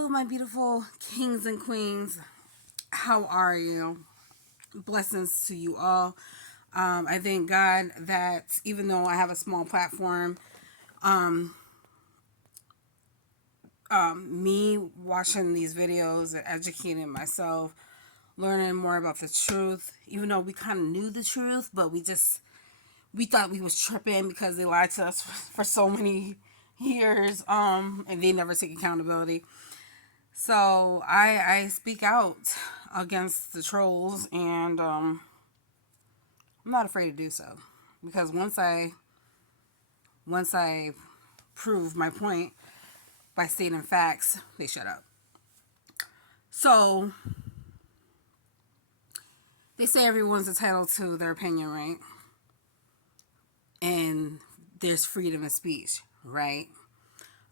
Hello, my beautiful kings and queens. How are you? Blessings to you all. I thank God that even though I have a small platform, um, me watching these videos and educating myself, learning more about the truth, even though we kind of knew the truth, but we thought we was tripping because they lied to us for so many years, and they never take accountability. So I speak out against the trolls, and I'm not afraid to do so because once I prove my point by stating facts, they shut up. So they say everyone's entitled to their opinion, right? And there's freedom of speech, right?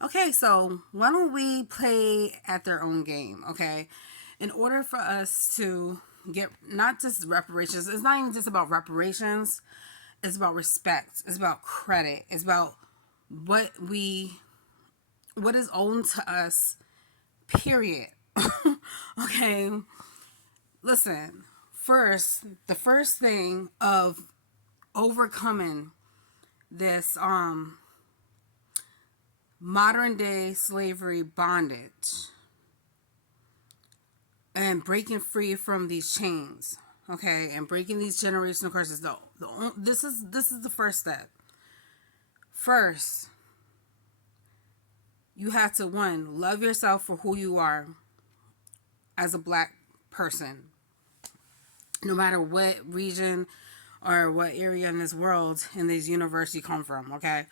Okay, so why don't we play at their own game, okay? In order for us to get not just reparations, it's not even just about reparations, it's about respect, it's about credit, it's about what we what is owed to us, period. Okay, listen. First, the first thing of overcoming this modern day slavery bondage and breaking free from these chains, okay, and breaking these generational curses. This is the first step. First, you have to one love yourself for who you are as a black person, no matter what region or what area in this world, in this universe you come from. Okay,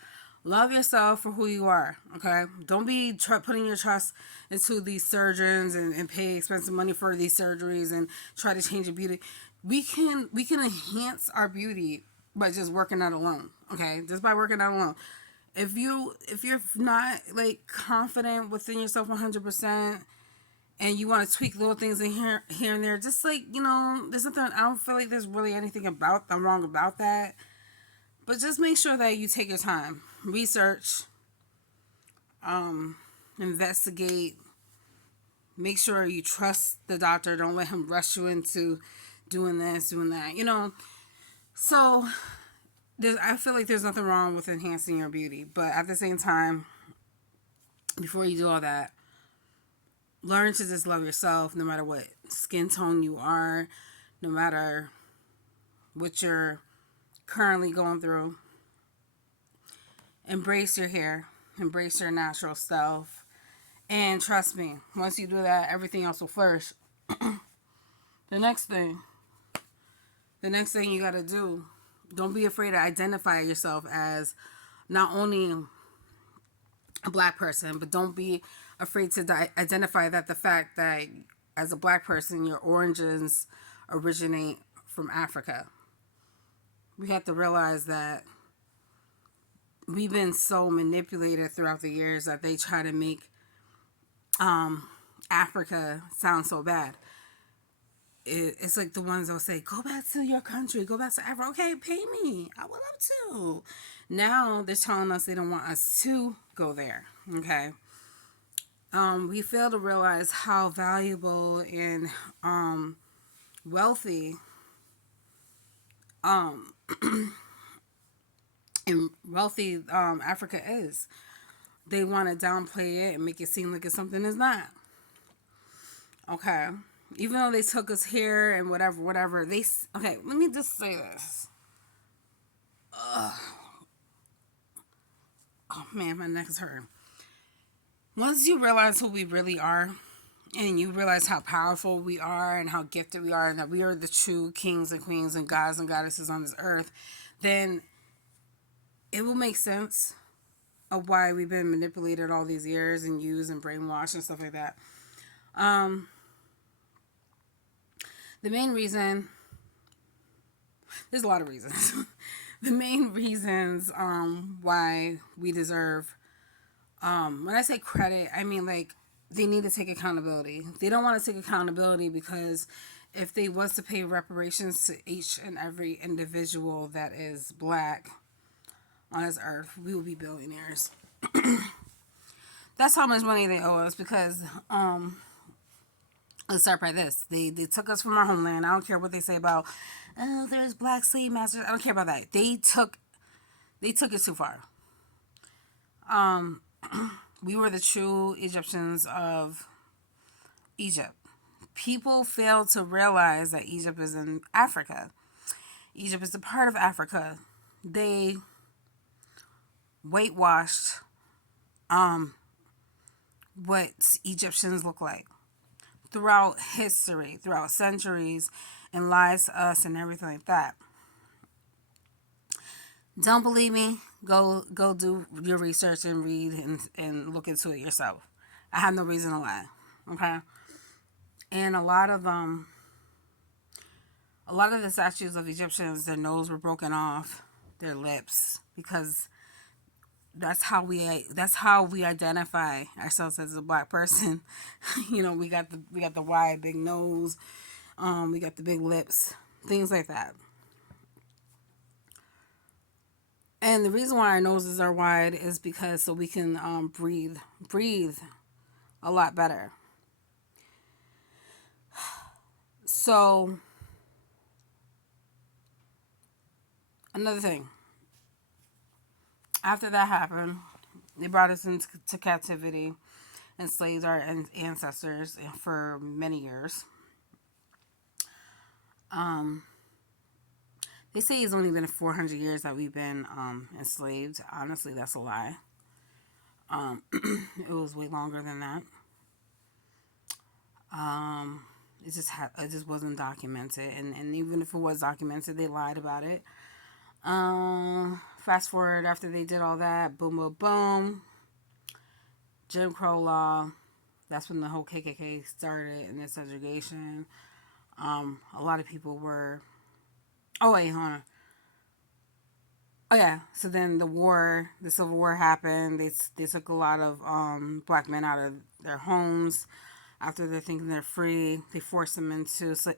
love yourself for who you are. Okay, don't be putting your trust into these surgeons and pay expensive money for these surgeries and try to change your beauty. We can enhance our beauty by just working out alone. Okay, just by working out alone. If you're not like confident within yourself 100%, and you want to tweak little things in here and there, just like, there's nothing, I don't feel like there's really anything wrong about that. But just make sure that you take your time, research, investigate, make sure you trust the doctor. Don't let him rush you into doing this, doing that, So I feel like there's nothing wrong with enhancing your beauty, but at the same time, before you do all that, learn to just love yourself no matter what skin tone you are, no matter what you're currently going through. Embrace your hair, embrace your natural self, and trust me, once you do that, everything else will flourish. The next thing, you got to do, don't be afraid to identify yourself as not only a black person, but don't be afraid to identify that the fact that as a black person, your origins originate from Africa. We have to realize that we've been so manipulated throughout the years that they try to make Africa sound so bad. It's like the ones that'll say, go back to your country, go back to Africa. Okay, pay me. I would love to. Now they're telling us they don't want us to go there. Okay. We fail to realize how valuable and wealthy um, Africa is. They want to downplay it and make it seem like it's something it's not. Okay. Even though they took us here and whatever, okay, let me just say this. Ugh. Oh man, my neck is hurting. Once you realize who we really are, and you realize how powerful we are and how gifted we are, and that we are the true kings and queens and gods and goddesses on this earth, then it will make sense of why we've been manipulated all these years and used and brainwashed and stuff like that. The main reason, there's a lot of reasons. The main reasons why we deserve, when I say credit, I mean like they need to take accountability. They don't want to take accountability because if they was to pay reparations to each and every individual that is black on this earth, we will be billionaires. That's how much money they owe us because let's start by this. They took us from our homeland. I don't care what they say about oh there's black slave masters. I don't care about that. They took it too far. We were the true Egyptians of Egypt. People fail to realize that Egypt is in Africa. Egypt is a part of Africa. They whitewashed what Egyptians look like throughout history, throughout centuries, and lies to us and everything like that. Don't believe me? Go do your research and read and look into it yourself. I have no reason to lie. Okay? And a lot of the statues of Egyptians, their nose were broken off, their lips, because that's how we identify ourselves as a black person. We got the wide big nose, we got the big lips, things like that. And the reason why our noses are wide is because so we can breathe a lot better. So another thing, after that happened, they brought us into captivity, enslaved our ancestors for many years. They say it's only been 400 years that we've been enslaved. Honestly, that's a lie. It was way longer than that. It just wasn't documented, and even if it was documented, they lied about it. Fast forward after they did all that, boom, boom, boom. Jim Crow law. That's when the whole KKK started and the segregation. A lot of people were. Oh wait, hold on. Oh yeah. So then the Civil War happened. They took a lot of black men out of their homes after they're thinking they're free. They forced them into to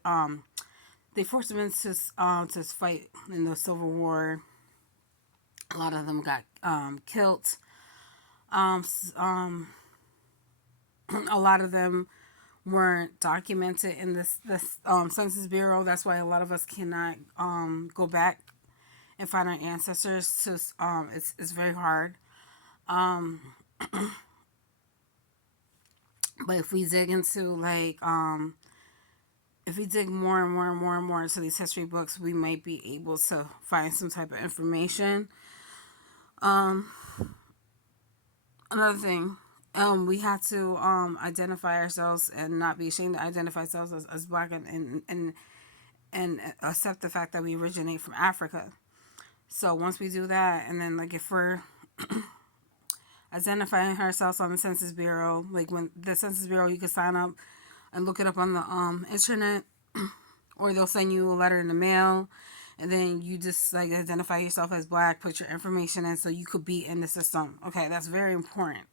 fight in the Civil War. A lot of them got killed. A lot of them weren't documented in this Census Bureau. That's why a lot of us cannot go back and find our ancestors. It's very hard. But if we dig into if we dig more and more and more and more into these history books, we might be able to find some type of information. Another thing, we have to identify ourselves and not be ashamed to identify ourselves as black and accept the fact that we originate from Africa. So once we do that, and then if we're identifying ourselves on the Census Bureau, like when the Census Bureau, you can sign up and look it up on the internet, or they'll send you a letter in the mail, and then you just identify yourself as black, put your information in, so you could be in the system. Okay, that's very important.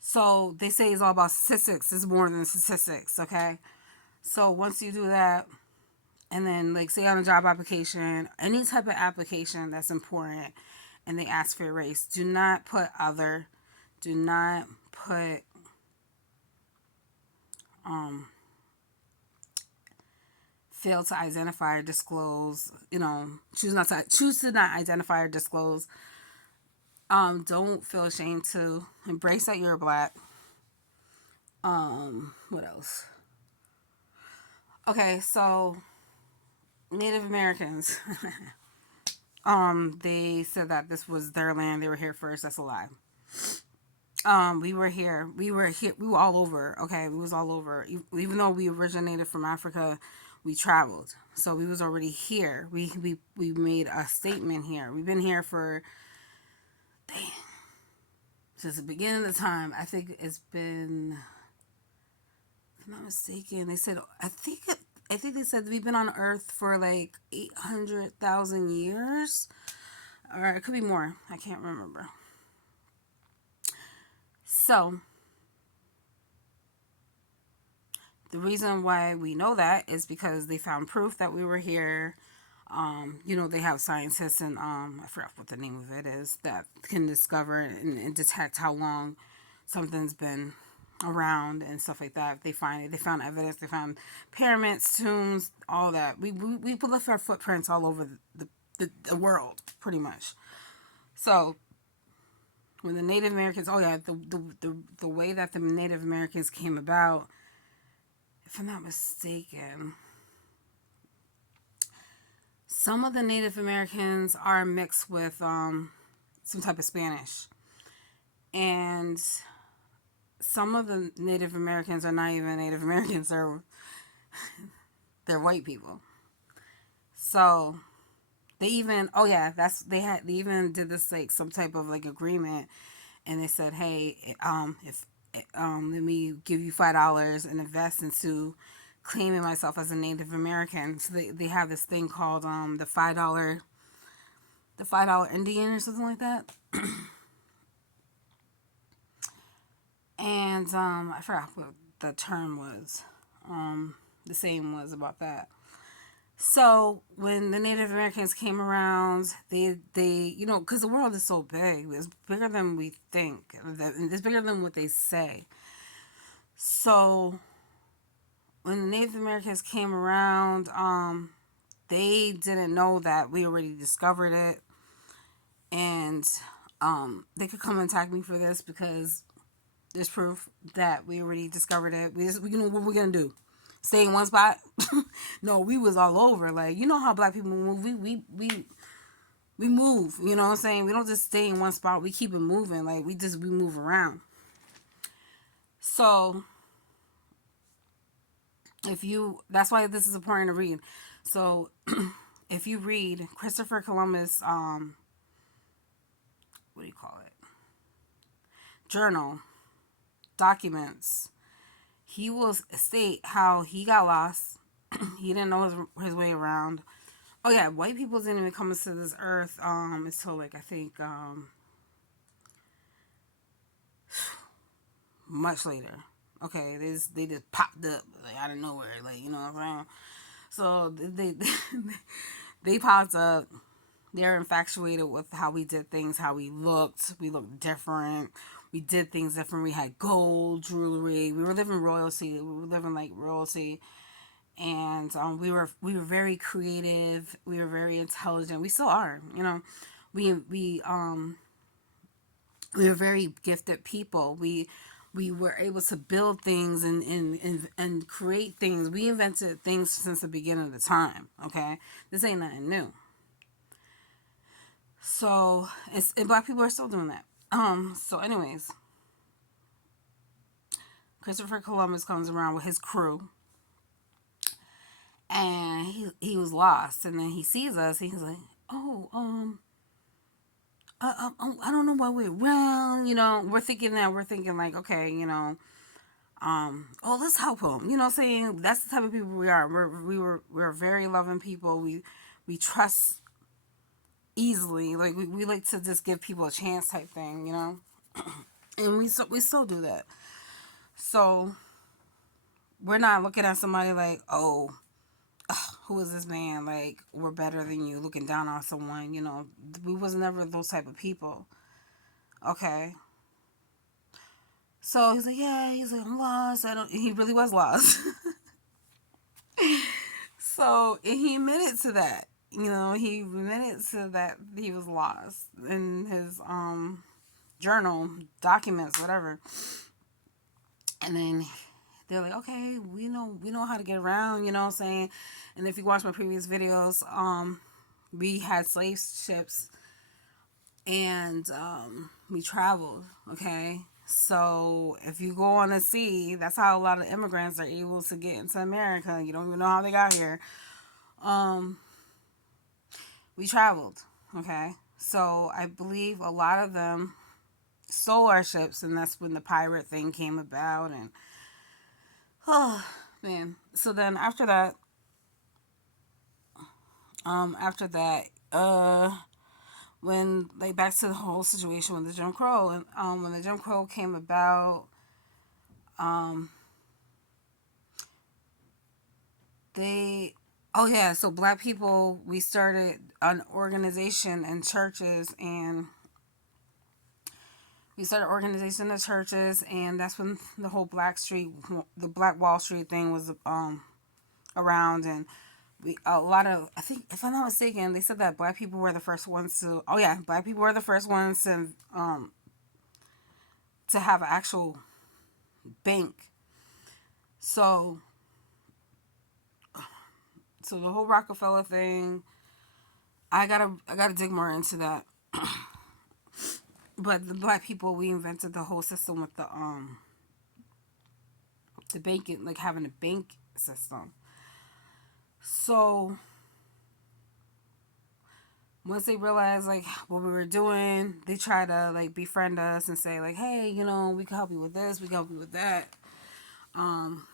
So they say it's all about statistics. It's more than statistics. Okay, so once you do that, and then say on a job application, any type of application that's important, and they ask for your race, do not put other. Do not put fail to identify or disclose. Choose to not identify or disclose. Don't feel ashamed to embrace that you're black. What else? Okay, so Native Americans. They said that this was their land. They were here first. That's a lie. We were here. We were here. We were all over. Okay, we was all over. Even though we originated from Africa, we traveled. So we was already here. We made a statement here. We've been here for since the beginning of the time. I think it's been, if I'm not mistaken, they said I think they said we've been on Earth for 800,000 years, or it could be more. I can't remember. So the reason why we know that is because they found proof that we were here. They have scientists and I forgot what the name of it is that can discover and detect how long something's been around and stuff like that. If they find it, they found evidence. They found pyramids, tombs, all that. We left our footprints all over the world, pretty much. So when the Native Americans, the way that the Native Americans came about, if I'm not mistaken, some of the Native Americans are mixed with some type of Spanish, and some of the Native Americans are not even Native Americans; they're white people. So they even they even did this like some type of like agreement, and they said, hey, if let me give you $5 and invest into claiming myself as a Native American. So they have this thing called the $5 Indian or something like that. And I forgot what the term was. The same was about that. So when the Native Americans came around, they because the world is so big, it's bigger than we think. It's bigger than what they say. So when the Native Americans came around, they didn't know that we already discovered it, and they could come and attack me for this because there's proof that we already discovered it. We know what we're gonna do. Stay in one spot? No, we was all over. Like, you know how black people move. We move. You know what I'm saying? We don't just stay in one spot. We keep it moving. Like we move around. So that's why this is important to read. So if you read Christopher Columbus, what do you call it? Journal, documents, he will state how he got lost. He didn't know his way around. Oh yeah, white people didn't even come into this earth until like I think much later. Okay, they just popped up like out of nowhere, like you know what I'm saying. So they popped up. They're infatuated with how we did things, how we looked. We looked different. We did things different. We had gold jewelry. We were living royalty. We were living like royalty, and we were very creative. We were very intelligent. We still are. We we um we were very gifted people. We were able to build things and create things. We invented things since the beginning of the time. Okay, this ain't nothing new. So and black people are still doing that. So anyways, Christopher Columbus comes around with his crew, and he was lost, and then he sees us, and he's like, oh, I don't know why we're around. We're thinking like, okay, let's help him. You know what I'm saying? That's the type of people we are. We're very loving people. We trust easily. Like we like to just give people a chance type thing. And we still do that. So we're not looking at somebody like, oh, who is this man? Like, we're better than you, looking down on someone. We was never those type of people. Okay. So he's like, yeah, he's like, I'm lost. He really was lost. So he admitted to that. He admitted to that he was lost in his journal, documents, whatever. And then they're like, okay, we know how to get around, you know what I'm saying? And if you watch my previous videos, we had slave ships and we traveled, okay? So if you go on the sea, that's how a lot of immigrants are able to get into America. You don't even know how they got here. We traveled, okay? So I believe a lot of them stole our ships, and that's when the pirate thing came about. And oh man, so then after that, when like back to the whole situation with the Jim Crow, and when the Jim Crow came about, they Oh yeah, so black people, we started an organization in churches, and that's when the whole the Black Wall Street thing was around, and a lot of, I think, if I'm not mistaken, they said that black people were the first ones to. Oh yeah, black people were the first ones to have an actual bank. So the whole Rockefeller thing, I gotta dig more into that. But the black people, we invented the whole system with the banking, like having a bank system. So once they realized like what we were doing, they try to like befriend us and say like, hey, we can help you with this, we can help you with that. Come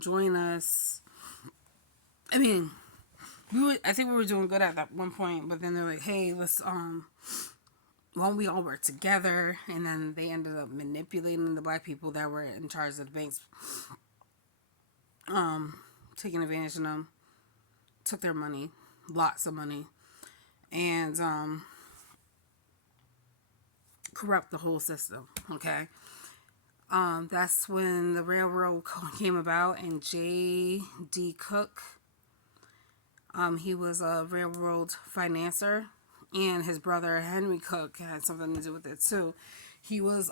join us. I mean, I think we were doing good at that one point, but then they're like, hey, let's why don't we all work together? And then they ended up manipulating the black people that were in charge of the banks, taking advantage of them, took their money, lots of money, and corrupt the whole system. Okay. That's when the railroad came about, and J.D. Cook, he was a railroad financier, and his brother Henry Cook had something to do with it too. He was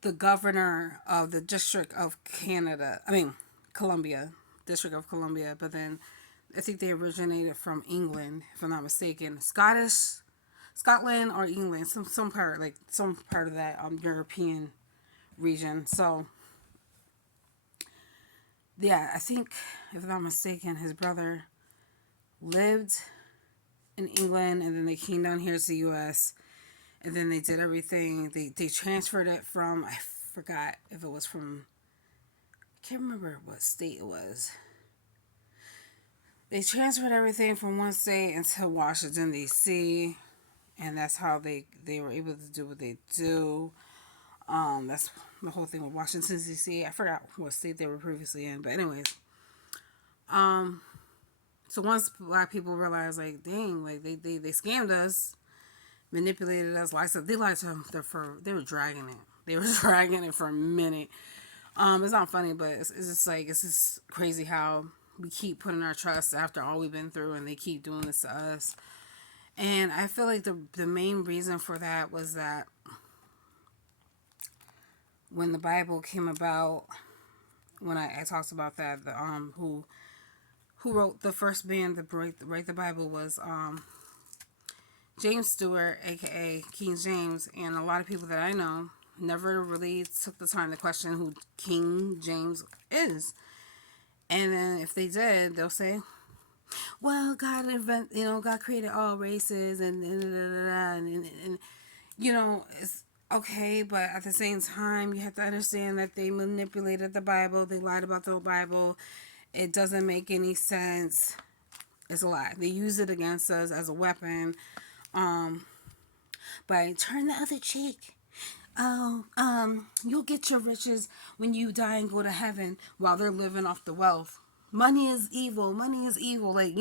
the governor of the District of Canada. I mean, Columbia, District of Columbia. But then I think they originated from England, if I'm not mistaken. Scotland or England, some part, like some part of that European region. So yeah, I think, if I'm not mistaken, his brother lived in England, and then they came down here to the U.S., and then they did everything. They transferred it from, I forgot if it was from, I can't remember what state it was. They transferred everything from one state into Washington, D.C., and that's how they were able to do what they do. That's the whole thing with Washington, D.C. I forgot what state they were previously in, but anyways. So once black people realized, like, dang, like they scammed us, manipulated us, they lied to them they were dragging it. They were dragging it for a minute. It's not funny, but it's just like, it's just crazy how we keep putting our trust after all we've been through, and they keep doing this to us. And I feel like the main reason for that was that when the Bible came about, when I talked about that, who wrote the first man to write the Bible was James Stewart, aka King James, and a lot of people that I know never really took the time to question who King James is. And then if they did, they'll say, "Well, God created all races, and it's okay, but at the same time, you have to understand that they manipulated the Bible, they lied about the Bible. It doesn't make any sense. It's a lie. They use it against us as a weapon. By turn the other cheek. Oh, you'll get your riches when you die and go to heaven, while they're living off the wealth. Money is evil. Money is evil. Like,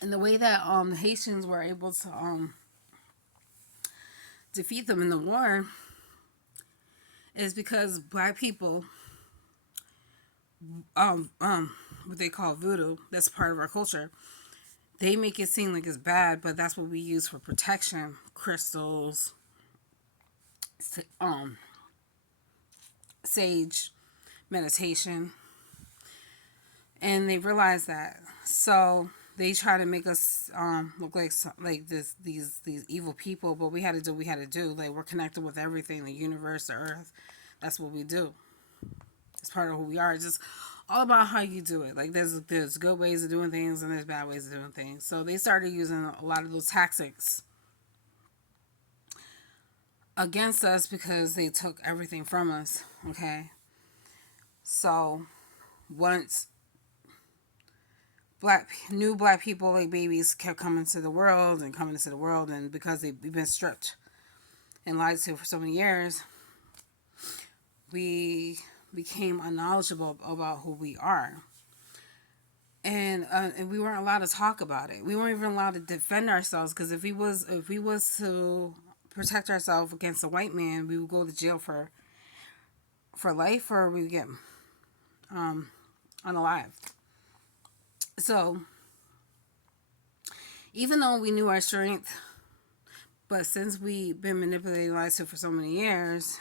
and the way that the Haitians were able to defeat them in the war is because black people, what they call voodoo, that's part of our culture. They make it seem like it's bad, but that's what we use for protection. Crystals, sage, meditation. And they realize that. So they try to make us look like these evil people, but we had to do what we had to do. Like, we're connected with everything, the universe, the earth. That's what we do. It's part of who we are. It's just all about how you do it. Like, there's good ways of doing things, and there's bad ways of doing things. So they started using a lot of those tactics against us because they took everything from us. Okay. So once new black people, like babies, kept coming to the world, and because they've been stripped and lied to for so many years, we became unknowledgeable about who we are. And we weren't allowed to talk about it. We weren't even allowed to defend ourselves, because if we was to protect ourselves against a white man, we would go to jail for life, or we would get unalived. So even though we knew our strength, but since we've been manipulating lives for so many years,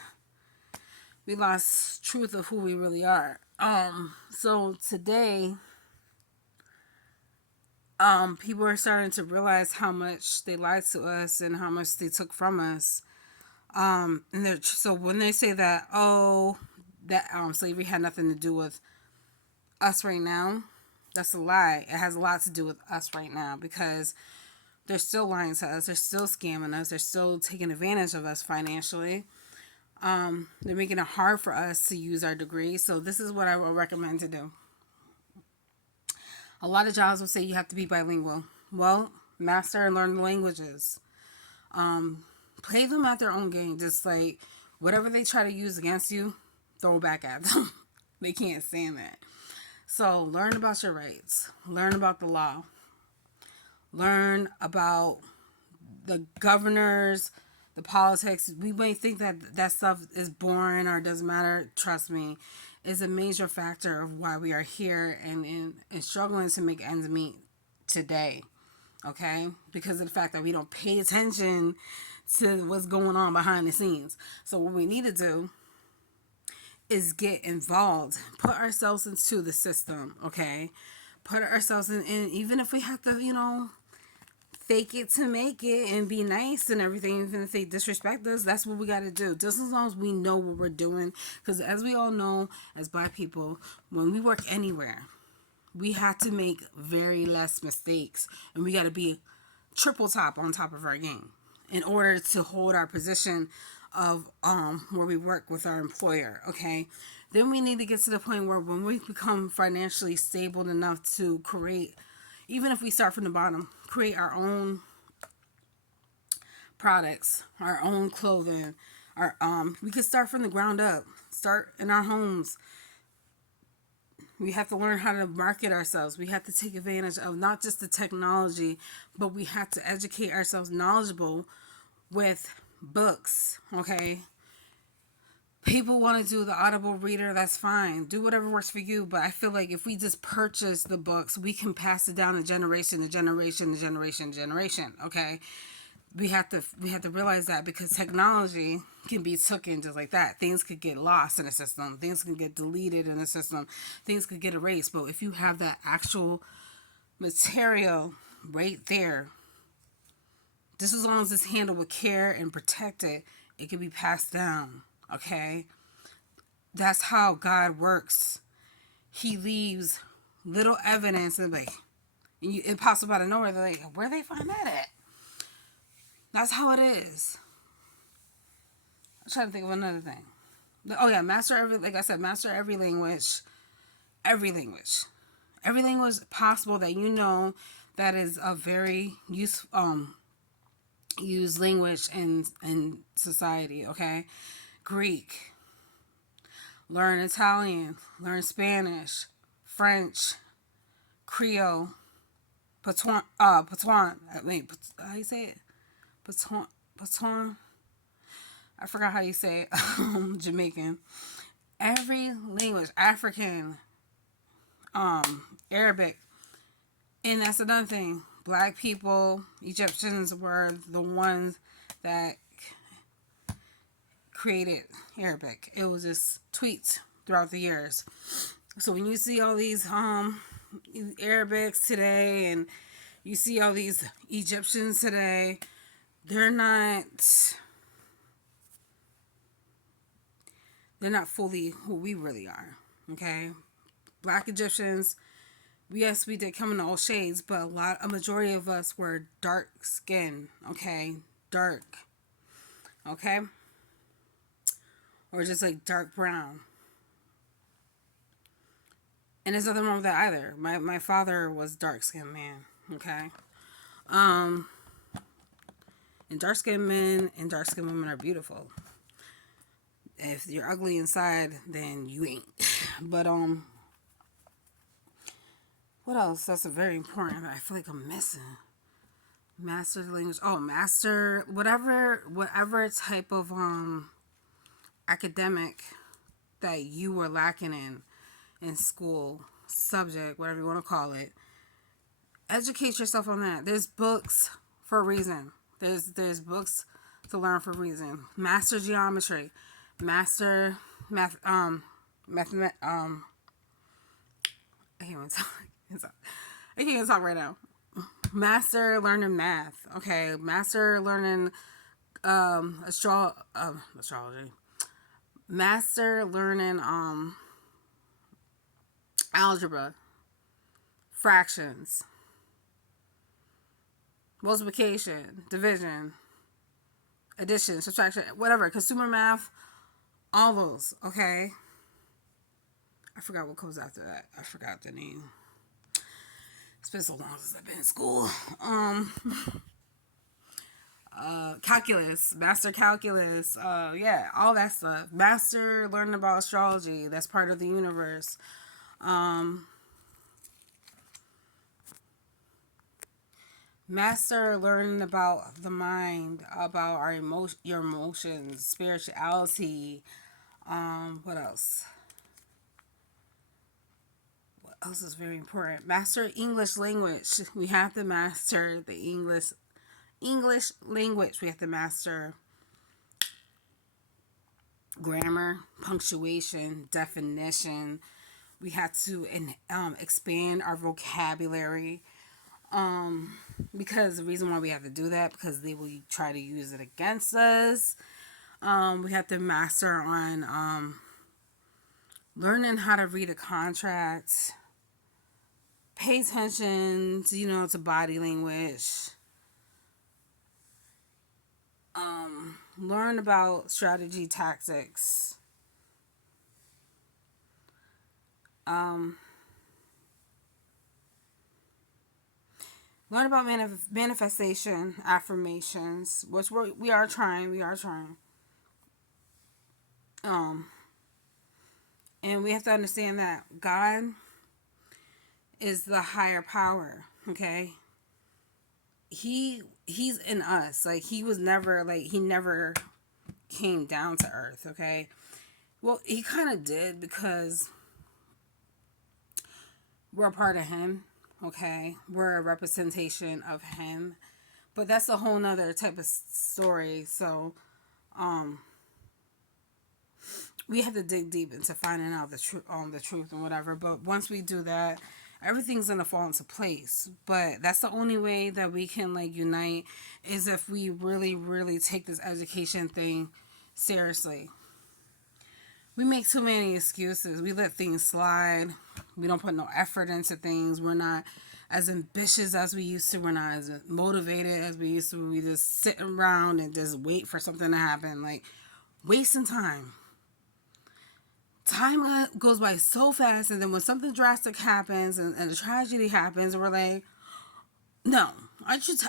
we lost truth of who we really are. So today, people are starting to realize how much they lied to us and how much they took from us. So when they say that, that slavery had nothing to do with us right now, that's a lie. It has a lot to do with us right now, because they're still lying to us. They're still scamming us. They're still taking advantage of us financially. They're making it hard for us to use our degree. So this is what I would recommend to do. A lot of jobs will say you have to be bilingual. Well, master and learn the languages. Play them at their own game. Just like whatever they try to use against you, throw back at them. They can't stand that. So learn about your rights. Learn about the law. Learn about the governors, the politics. We may think that stuff is boring or doesn't matter. Trust me, it's a major factor of why we are here and struggling to make ends meet today. Okay? Because of the fact that we don't pay attention to what's going on behind the scenes. So what we need to do is get involved, put ourselves into the system, okay? Put ourselves in, even if we have to, fake it to make it and be nice and everything, even if they disrespect us, that's what we got to do. Just as long as we know what we're doing. Because as we all know, as Black people, when we work anywhere, we have to make very less mistakes. And we got to be triple top on top of our game in order to hold our position of where we work with our employer, okay? Then we need to get to the point where when we become financially stable enough to create, even if we start from the bottom, create our own products, our own clothing, we could start from the ground up, start in our homes. We have to learn how to market ourselves. We have to take advantage of not just the technology, but we have to educate ourselves knowledgeable with books, okay? People want to do the Audible reader, that's fine. Do whatever works for you, but I feel like if we just purchase the books, we can pass it down to generation to generation to generation to generation, okay? We have to realize that, because technology can be taken just like that. Things could get lost in the system. Things can get deleted in the system. Things could get erased. But if you have that actual material right there, just as long as it's handled with care and protected, it can be passed down, okay? That's how God works. He leaves little evidence and it pops up out of nowhere. They're like, where they find that at? That's how it is. I'm trying to think of another thing. Oh yeah, master every language. Every language. Every language possible that that is a very useful used language in society, okay? Greek. Learn Italian. Learn Spanish. French. Creole. Patois. Wait, how you say it? Patois. I forgot how you say it. Jamaican. Every language. African. Arabic. And that's another thing. Black people, Egyptians were the ones that created Arabic. It was just tweaked throughout the years. So when you see all these Arabics today and you see all these Egyptians today, they're not fully who we really are. Okay? Black Egyptians, yes, we did come in all shades, but a majority of us were dark skin, okay? Dark, okay? Or just like dark brown. And there's nothing wrong with that either. My father was dark skinned man, okay? And dark skinned men and dark skinned women are beautiful. If you're ugly inside, then you ain't. But what else? That's a very important that I feel like I'm missing. Master the language. Oh, master whatever type of academic that you were lacking in school, subject, whatever you want to call it. Educate yourself on that. There's books for a reason. There's books to learn for a reason. Master geometry, master math I can't even talk. I can't even talk right now. Master learning math. Okay, master learning astrology. Master learning algebra, fractions, multiplication, division, addition, subtraction, whatever, consumer math, all those, okay? I forgot what comes after that. I forgot the name. It's been so long since I've been in school. Calculus, master calculus, yeah, all that stuff. Master learning about astrology, that's part of the universe. Master learning about the mind, about your emotions, spirituality. What else? What else is very important? Master English language. We have to master the English language. We have to master grammar, punctuation, definition. We have to expand our vocabulary. Because the reason why we have to do that, because they will try to use it against us. We have to master on learning how to read a contract. Pay attention to, to body language. Learn about strategy tactics. Learn about manifestation, affirmations, which we are trying. And we have to understand that God is the higher power, okay? He's in us. Like, he never came down to earth, okay? Well, he kind of did, because we're a part of him, okay? We're a representation of him. But that's a whole nother type of story. So, we have to dig deep into finding out the truth and whatever. But once we do that, everything's gonna fall into place. But that's the only way that we can unite, is if we really, really take this education thing seriously. We make too many excuses. We let things slide. We don't put no effort into things. We're not as ambitious as we used to. We're not as motivated as we used to. We just sit around and just wait for something to happen. Wasting time. Time goes by so fast, and then when something drastic happens and a tragedy happens, and we're like, no,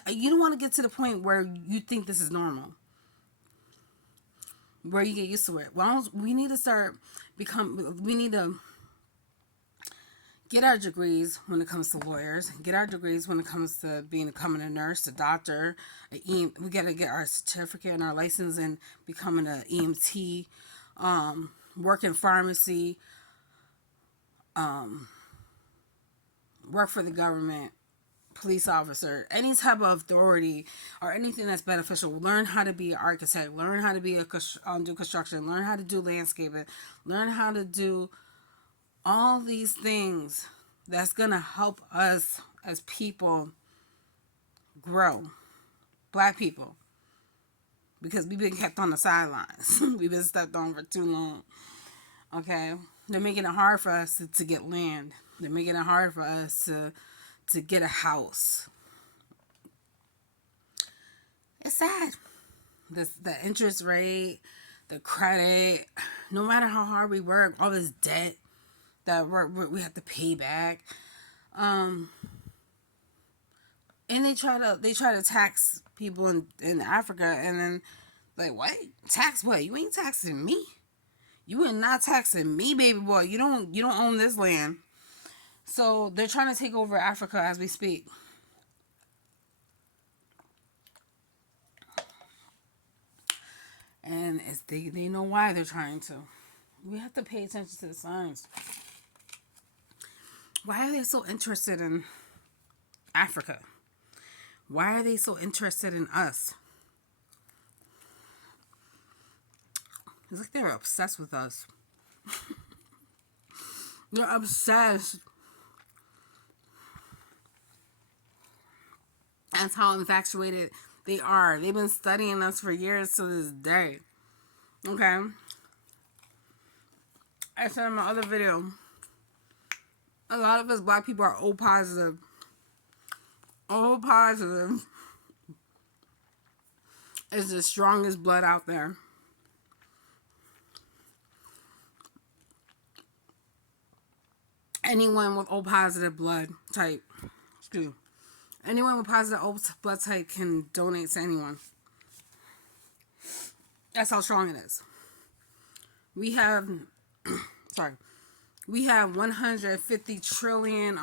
you don't want to get to the point where you think this is normal, where you get used to it. Well, we need to we need to get our degrees when it comes to lawyers, get our degrees when it comes to becoming a nurse, a doctor, we got to get our certificate and our license and becoming an EMT, work in pharmacy, work for the government, police officer, any type of authority or anything that's beneficial. Learn how to be an architect, learn how to do construction, learn how to do landscaping, learn how to do all these things that's going to help us as people grow. Black people. Because we've been kept on the sidelines. We've been stepped on for too long. Okay? They're making it hard for us to get land. They're making it hard for us to get a house. It's sad. The interest rate, the credit, no matter how hard we work, all this debt that we have to pay back. And they try to tax people in Africa, and then what? Tax what? You ain't taxing me. You are not taxing me, baby boy. You don't own this land. So they're trying to take over Africa as we speak. And they know why they're trying to. We have to pay attention to the signs. Why are they so interested in Africa? Why are they so interested in us? It's like they're obsessed with us. They're obsessed. That's how infatuated they are. They've been studying us for years to this day. Okay? I said in my other video, a lot of us black people are O positive. O positive is the strongest blood out there. Anyone with O positive blood type, excuse me, anyone with positive O blood type can donate to anyone. That's how strong it is. We have, we have 150 trillion,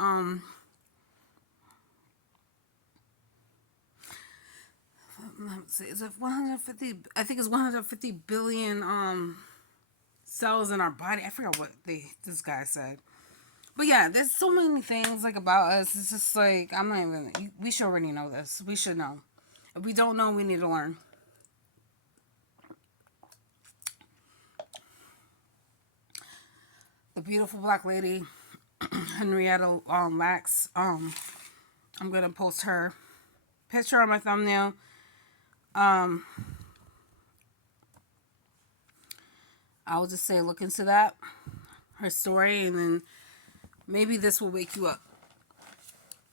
is it 150? I think it's 150 billion, cells in our body. I forgot what this guy said. But yeah, there's so many things like about us. It's just like, I'm not even, we should already know this. We should know. If we don't know, we need to learn. The beautiful black lady, Henrietta Lacks. I'm gonna post her picture on my thumbnail. I'll just say look into that, her story, and then maybe this will wake you up.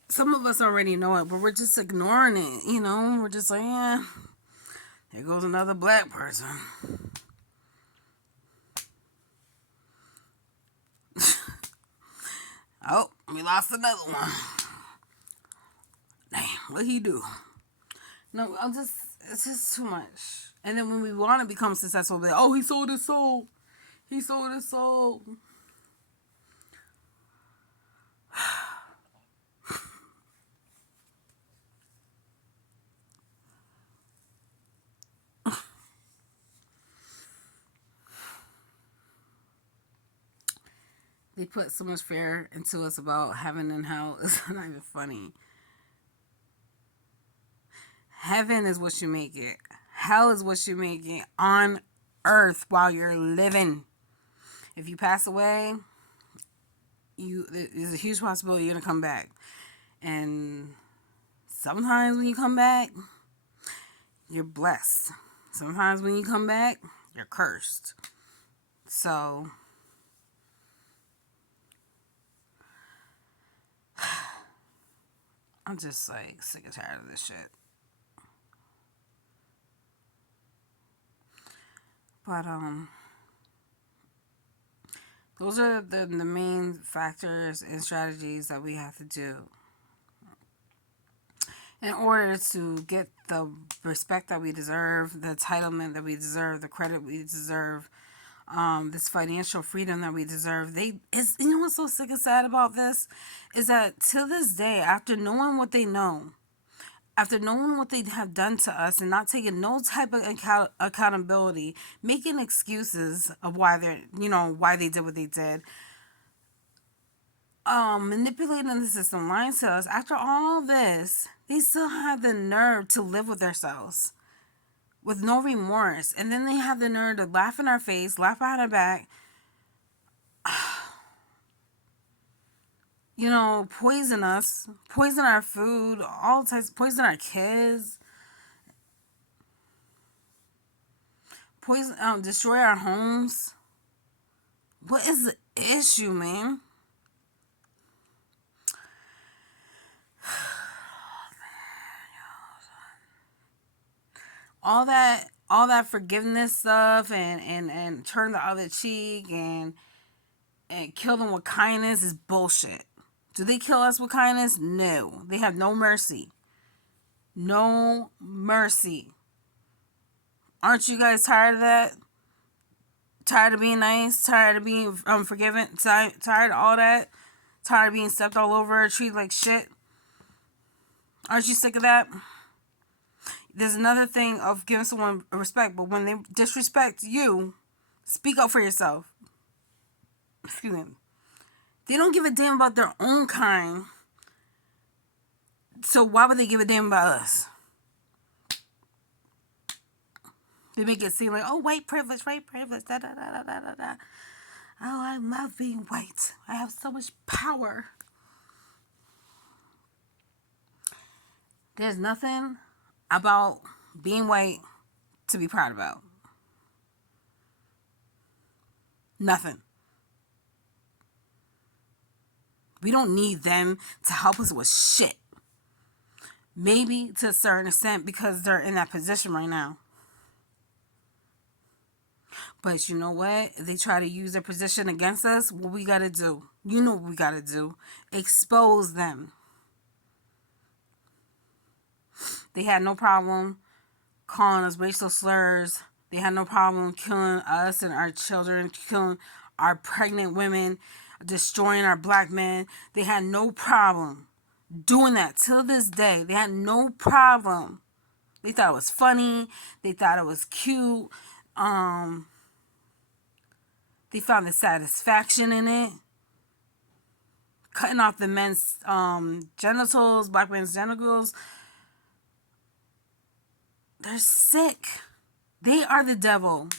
Some of us already know it, but we're just ignoring it, you know? We're just like, yeah, there goes another black person. Oh, we lost another one. Damn, what'd he do? No, it's just too much. And then when we want to become successful, we're like, oh, he sold his soul. He sold his soul. They put so much fear into us about heaven and hell. It's not even funny. Heaven is what you make it. Hell is what you make it on earth while you're living. If you pass away, there's a huge possibility you're going to come back. And sometimes when you come back, you're blessed. Sometimes when you come back, you're cursed. So I'm just like sick and tired of this shit. But those are the main factors and strategies that we have to do in order to get the respect that we deserve, the entitlement that we deserve, the credit we deserve, this financial freedom that we deserve. You know what's so sick and sad about this? Is that to this day, after knowing what they know, after knowing what they have done to us and not taking no type of accountability, making excuses of why they did what they did, manipulating the system, lying to us, after all this, they still have the nerve to live with themselves with no remorse. And then they have the nerve to laugh in our face, laugh behind our back, poison us, poison our food, all types, poison our kids, destroy our homes. What is the issue, man? All that forgiveness stuff and turn the other cheek and kill them with kindness is bullshit. Do they kill us with kindness? No. They have no mercy. No mercy. Aren't you guys tired of that? Tired of being nice, tired of being forgiven, tired of all that, tired of being stepped all over, treated like shit. Aren't you sick of that? There's another thing of giving someone respect, but when they disrespect you, speak up for yourself. Excuse me. They don't give a damn about their own kind, so why would they give a damn about us? They make it seem like, oh, white privilege, da da da da da da da. Oh, I love being white. I have so much power. There's nothing about being white to be proud about. Nothing. We don't need them to help us with shit. Maybe to a certain extent because they're in that position right now. But you know what? If they try to use their position against us, what we gotta do? You know what we gotta do. Expose them. They had no problem calling us racial slurs. They had no problem killing us and our children, killing our pregnant women, destroying our black men. They had no problem doing that till this day. They had no problem. They thought it was funny. They thought it was cute. They found the satisfaction in it. Cutting off the men's genitals, black men's genitals. They're sick. They are the devil.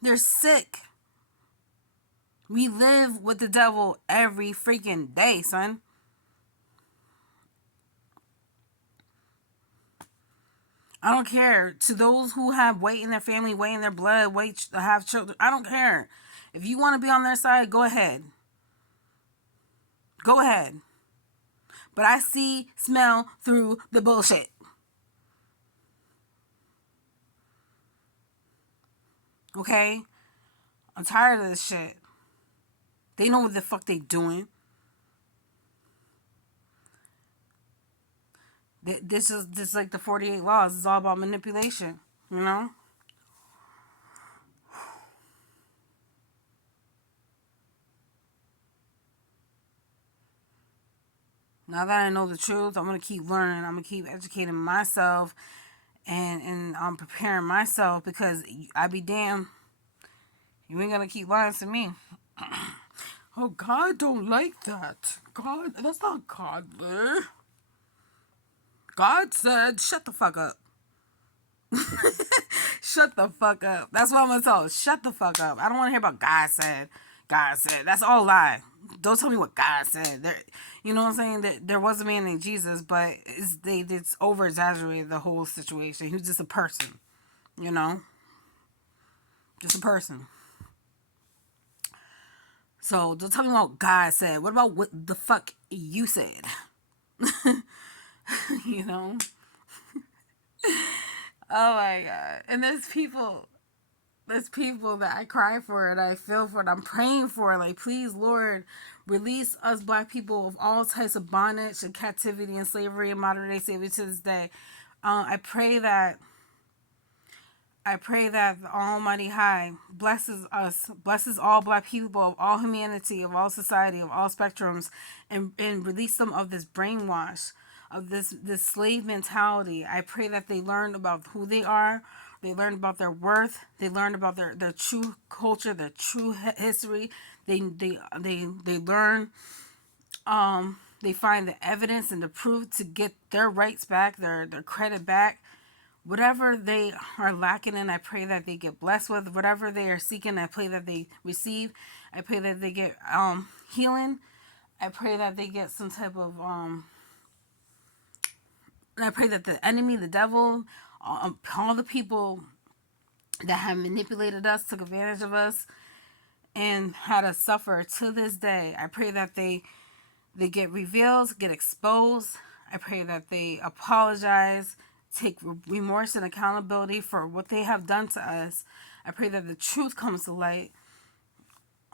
They're sick. We live with the devil every freaking day, son. I don't care. To those who have weight in their family, weight in their blood, weight have children, I don't care. If you want to be on their side, go ahead. Go ahead. But I see, smell through the bullshit. Okay? I'm tired of this shit. They know what the fuck they doing. This is like the 48 laws. It's all about manipulation, you know? Now that I know the truth, I'm going to keep learning. I'm going to keep educating myself and I'm preparing myself because I be damned. You ain't going to keep lying to me. Oh, God don't like that. God, that's not godly. God said, shut the fuck up. Shut the fuck up. That's what I'm going to tell. Shut the fuck up. I don't want to hear about God said. God said. That's all lie. Don't tell me what God said. You know what I'm saying? There was a man named Jesus, but it's over exaggerated the whole situation. He was just a person. You know? Just a person. So don't tell me what God said. What about what the fuck you said? You know? Oh my God. And there's people that I cry for and I feel for and I'm praying for. Like, please, Lord, release us black people of all types of bondage and captivity and slavery and modern day slavery to this day. I pray that the Almighty High blesses us, blesses all black people of all humanity, of all society, of all spectrums, and release them of this brainwash, of this slave mentality. I pray that they learn about who they are, they learn about their worth, they learn about their true culture, their true history. They learn, they find the evidence and the proof to get their rights back, their credit back. Whatever they are lacking in, I pray that they get blessed with. Whatever they are seeking, I pray that they receive. I pray that they get healing. I pray that they get some type of and I pray that the enemy, the devil, all the people that have manipulated us, took advantage of us, and had us suffer to this day, I pray that they get revealed, get exposed. I pray that they apologize, take remorse and accountability for what they have done to us. I pray that the truth comes to light.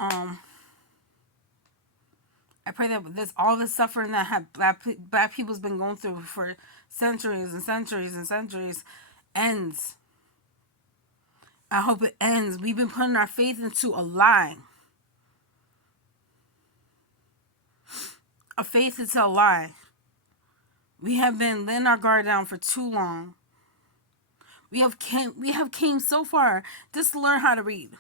I pray that all the suffering that black people's been going through for centuries and centuries and centuries ends. I hope it ends. We've been putting our faith into a lie. A faith into a lie. We have been letting our guard down for too long. We have came so far just to learn how to read.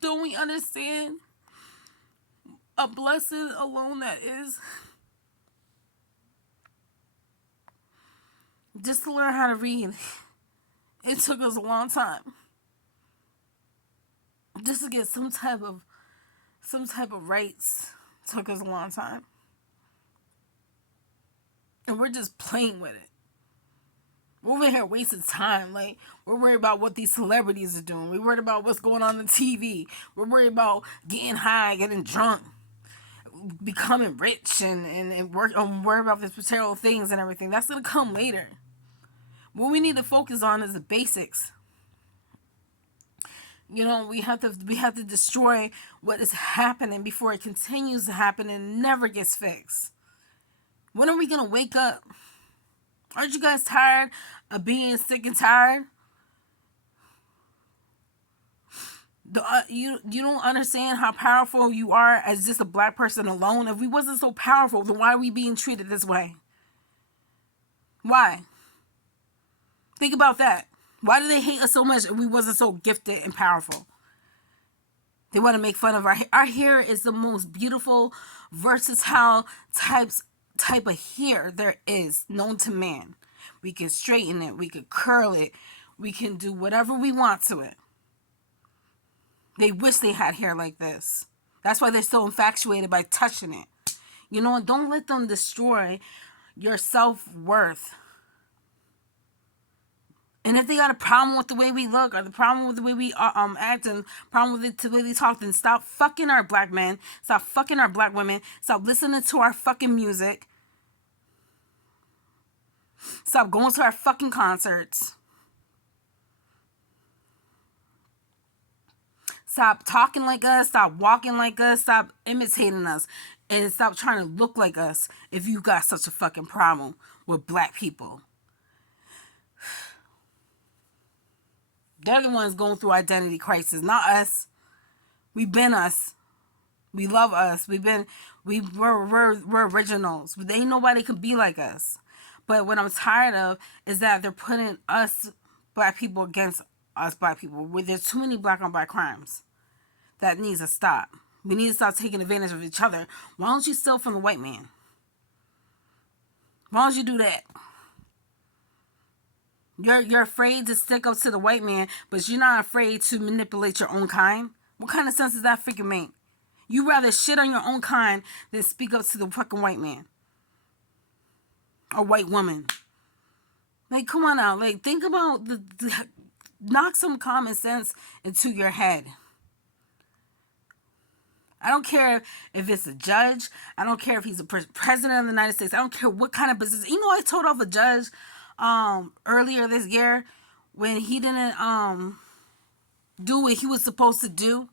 Don't we understand a blessing alone that is? Just to learn how to read. It took us a long time. Just to get some type of rights took us a long time. And we're just playing with it. We're over here wasting time. Like, we're worried about what these celebrities are doing. We're worried about what's going on TV. We're worried about getting high, getting drunk, becoming rich, and worry about these material things and everything. That's going to come later. What we need to focus on is the basics. You know, we have to destroy what is happening before it continues to happen and never gets fixed. When are we going to wake up? Aren't you guys tired of being sick and tired? You don't understand how powerful you are as just a black person alone. If we wasn't so powerful, then why are we being treated this way? Why? Think about that. Why do they hate us so much if we wasn't so gifted and powerful? They want to make fun of our hair. Our hair is the most beautiful, versatile type of hair there is known to man. We can straighten it. We can curl it. We can do whatever we want to it. They wish they had hair like this. That's why they're so infatuated by touching it. You know, don't let them destroy your self-worth. And if they got a problem with the way we look, or the problem with the way we act, and problem with the way we talk, then stop fucking our black men. Stop fucking our black women. Stop listening to our fucking music. Stop going to our fucking concerts. Stop talking like us. Stop walking like us. Stop imitating us. And stop trying to look like us if you got such a fucking problem with black people. They're the ones going through identity crisis, not us. We've been us. We love us. We're originals. Ain't nobody can be like us. But what I'm tired of is that they're putting us black people against us black people. Where there's too many black on black crimes. That needs to stop. We need to stop taking advantage of each other. Why don't you steal from the white man? Why don't you do that? You're afraid to stick up to the white man, but you're not afraid to manipulate your own kind? What kind of sense does that freaking make? You rather shit on your own kind than speak up to the fucking white man. Or white woman. Like, come on now. Like, think about knock some common sense into your head. I don't care if it's a judge. I don't care if he's a president of the United States. I don't care what kind of business. You know, I told off a judge earlier this year when he didn't do what he was supposed to do.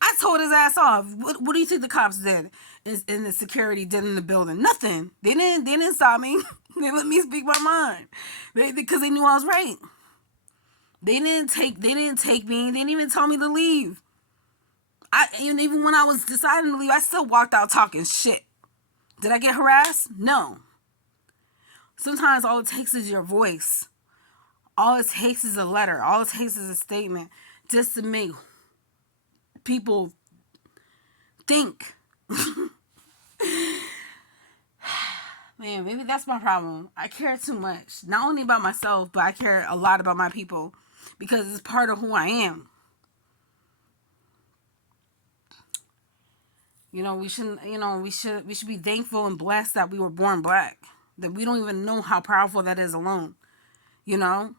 I told his ass off. What do you think the cops did and the security did in the building? Nothing. They didn't stop me. They let me speak my mind. Because they knew I was right. They didn't take me. They didn't even tell me to leave. Even when I was deciding to leave, I still walked out talking shit. Did I get harassed? No. Sometimes all it takes is your voice. All it takes is a letter. All it takes is a statement just to make people think. Man, maybe that's my problem. I care too much. Not only about myself, but I care a lot about my people because it's part of who I am. You know, we should be thankful and blessed that we were born black. That we don't even know how powerful that is alone. You know?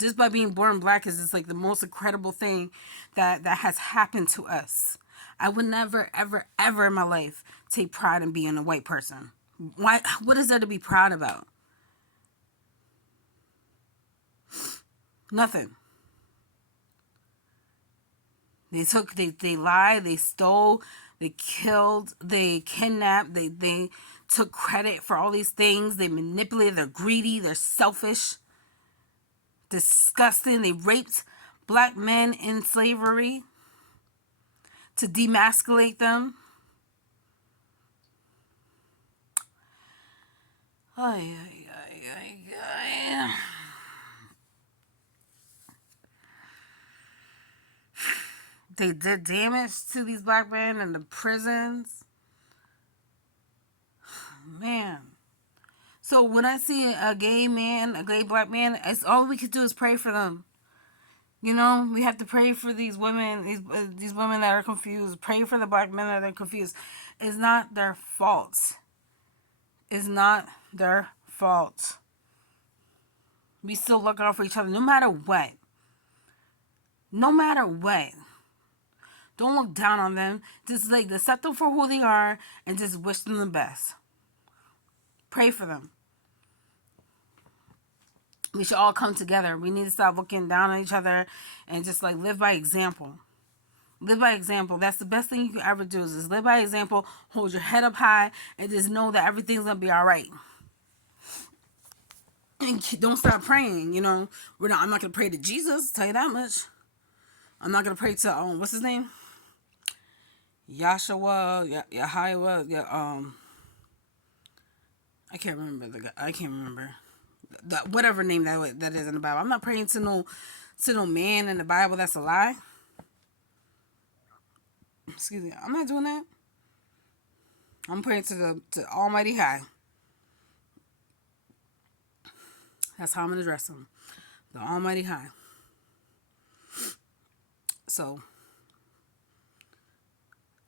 Just by being born black is just like the most incredible thing that has happened to us. I would never, ever, ever in my life take pride in being a white person. Why? What is there to be proud about? Nothing. They lied, they stole, they killed, they kidnapped, they took credit for all these things. They manipulated, they're greedy, they're selfish, disgusting. They raped black men in slavery to demasculate them. Ay, ay, ay, ay, ay. They did damage to these black men in the prisons. Man. So when I see a gay man, a gay black man, it's all we could do is pray for them. You know, we have to pray for these women, these women that are confused. Pray for the black men that are confused. It's not their fault. It's not their fault. We still look out for each other no matter what. No matter what. Don't look down on them. Just like accept them for who they are and just wish them the best. Pray for them. We should all come together. We need to stop looking down on each other and just like live by example. Live by example. That's the best thing you can ever do is just live by example, hold your head up high, and just know that everything's going to be all right. And don't stop praying, you know. I'm not going to pray to Jesus, tell you that much. I'm not going to pray to, what's his name? Yahshua, Yahweh, I can't remember the guy. I can't remember whatever name that is in the Bible. I'm not praying to no man in the Bible. That's a lie. Excuse me. I'm not doing that. I'm praying to the Almighty High. That's how I'm gonna address him. The Almighty High. So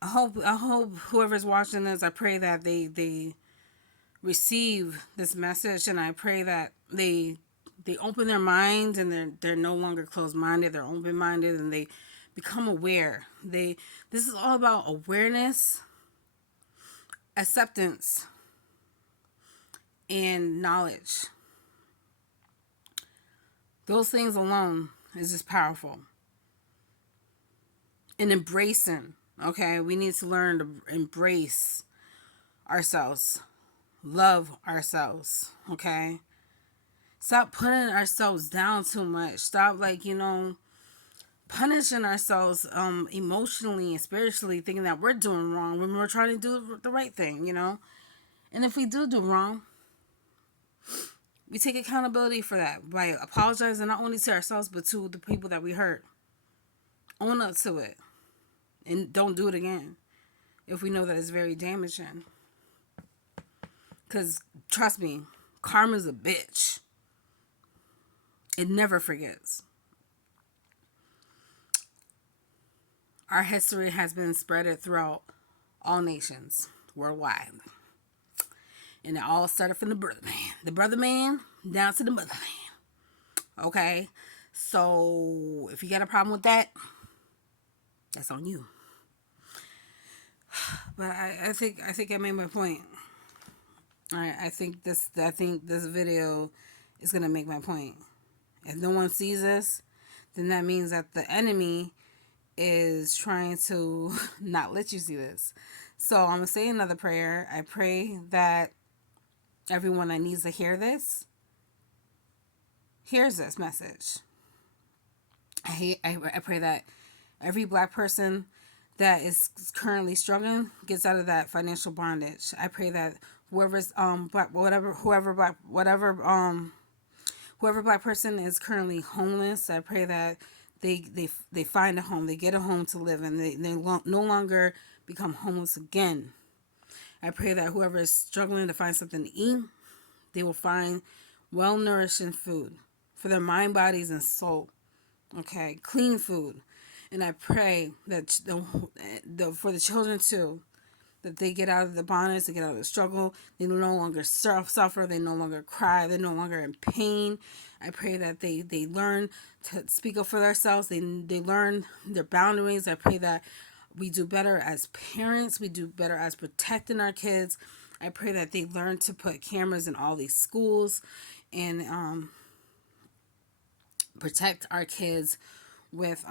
I hope whoever's watching this, I pray that they receive this message, and I pray that they open their minds and they're no longer closed-minded, they're open-minded, and they become aware. This is all about awareness, acceptance, and knowledge. Those things alone is just powerful. And embracing, okay? We need to learn to embrace ourselves. Love ourselves, okay? Stop putting ourselves down too much. Stop, punishing ourselves emotionally and spiritually, thinking that we're doing wrong when we're trying to do the right thing, you know? And if we do wrong, we take accountability for that by apologizing not only to ourselves, but to the people that we hurt. Own up to it. And don't do it again if we know that it's very damaging. Because, trust me, karma's a bitch. It never forgets. Our history has been spread throughout all nations worldwide. And it all started from the brother man. The brother man down to the motherland. Okay? So, if you got a problem with that, that's on you. But I think I made my point. I think this video is gonna make my point. If no one sees this, then that means that the enemy is trying to not let you see this. So I'm gonna say another prayer. I pray that everyone that needs to hear this hears this message. I pray that every black person that is currently struggling gets out of that financial bondage. I pray that whoever's whoever black person is currently homeless, I pray that they find a home, they get a home to live in, they no longer become homeless again. I pray that whoever is struggling to find something to eat, they will find well-nourishing food for their mind, bodies, and soul. Okay, clean food. And I pray that for the children too, that they get out of the bondage, they get out of the struggle, they no longer suffer, they no longer cry, they're no longer in pain. I pray that they learn to speak up for themselves, they learn their boundaries. I pray that we do better as parents, we do better as protecting our kids. I pray that they learn to put cameras in all these schools and protect our kids with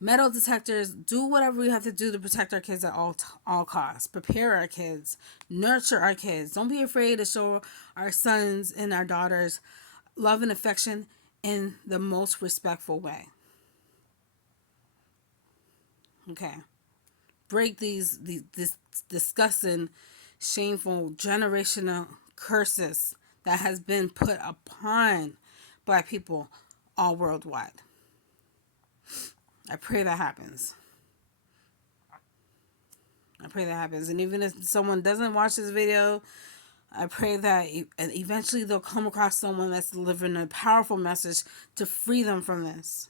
Metal detectors, do whatever we have to do to protect our kids at all costs. Prepare our kids. Nurture our kids. Don't be afraid to show our sons and our daughters love and affection in the most respectful way. Okay. Break this disgusting, shameful, generational curses that has been put upon Black people all worldwide. I pray that happens. I pray that happens. And even if someone doesn't watch this video, I pray that eventually they'll come across someone that's delivering a powerful message to free them from this.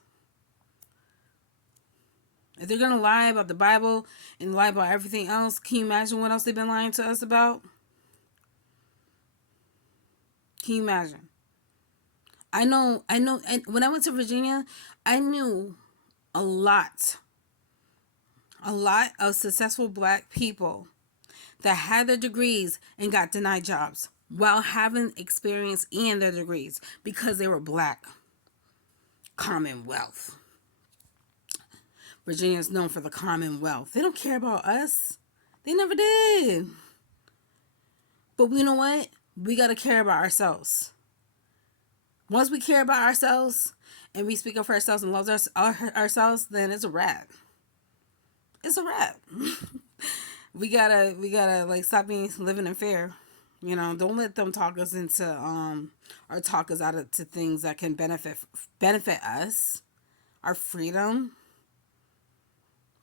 If they're going to lie about the Bible and lie about everything else, can you imagine what else they've been lying to us about? Can you imagine? I know, and when I went to Virginia, I knew a lot of successful Black people that had their degrees and got denied jobs while having experience in their degrees because they were Black. Commonwealth. Virginia is known for the Commonwealth. They don't care about us. They never did. But you know what? We got to care about ourselves. Once we care about ourselves and we speak up for ourselves and love ourselves, then it's a wrap. It's a wrap. we gotta like stop living in fear. You know, don't let them talk us into or talk us out of to things that can benefit us, our freedom.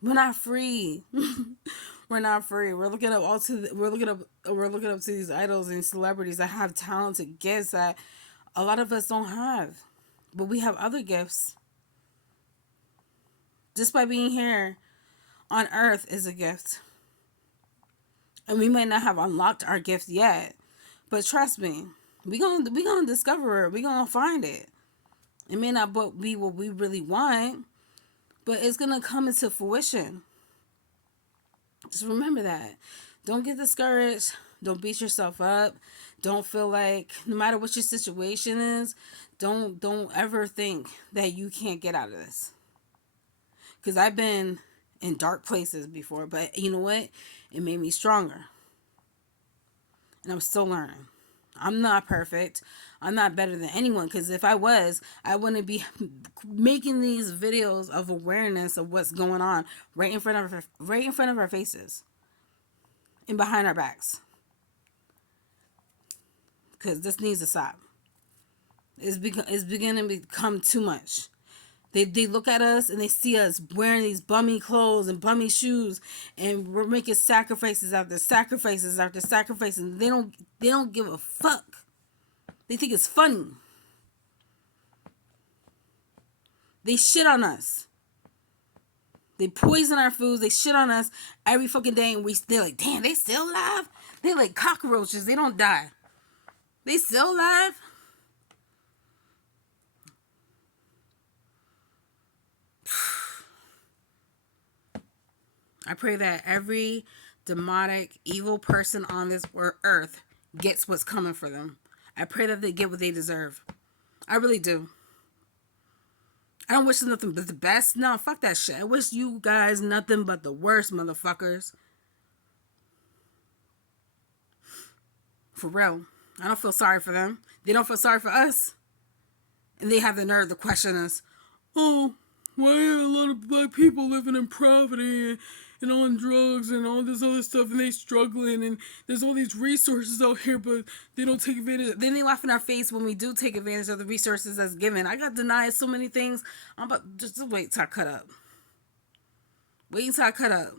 We're not free. We're not free. We're looking up to these idols and celebrities that have talented gifts that a lot of us don't have. But we have other gifts. Just by being here on earth is a gift. And we may not have unlocked our gift yet, but trust me, we gonna discover it. We gonna find it. It may not be what we really want, but it's gonna come into fruition. Just remember that. Don't get discouraged. Don't beat yourself up. Don't feel like no matter what your situation is, don't ever think that you can't get out of this. Because I've been in dark places before, but you know what? It made me stronger. And I'm still learning. I'm not perfect. I'm not better than anyone, because if I was, I wouldn't be making these videos of awareness of what's going on right in front of our faces and behind our backs. Because this needs to stop. It's beginning to become too much. They look at us and they see us wearing these bummy clothes and bummy shoes, and we're making sacrifices after sacrifices after sacrifices. And they don't give a fuck. They think it's funny. They shit on us. They poison our foods. They shit on us every fucking day, and they're like, damn, they still alive? They're like cockroaches. They don't die. They still alive? I pray that every demonic, evil person on this earth gets what's coming for them. I pray that they get what they deserve. I really do. I don't wish them nothing but the best. No, fuck that shit. I wish you guys nothing but the worst, motherfuckers. For real. I don't feel sorry for them. They don't feel sorry for us. And they have the nerve to question us. Oh, why are a lot of Black people living in poverty and on drugs and all this other stuff, and they struggling, and there's all these resources out here, but they don't take advantage. Then they laugh in our face when we do take advantage of the resources that's given. I got denied so many things. I'm about just wait till I cut up. Wait until I cut up.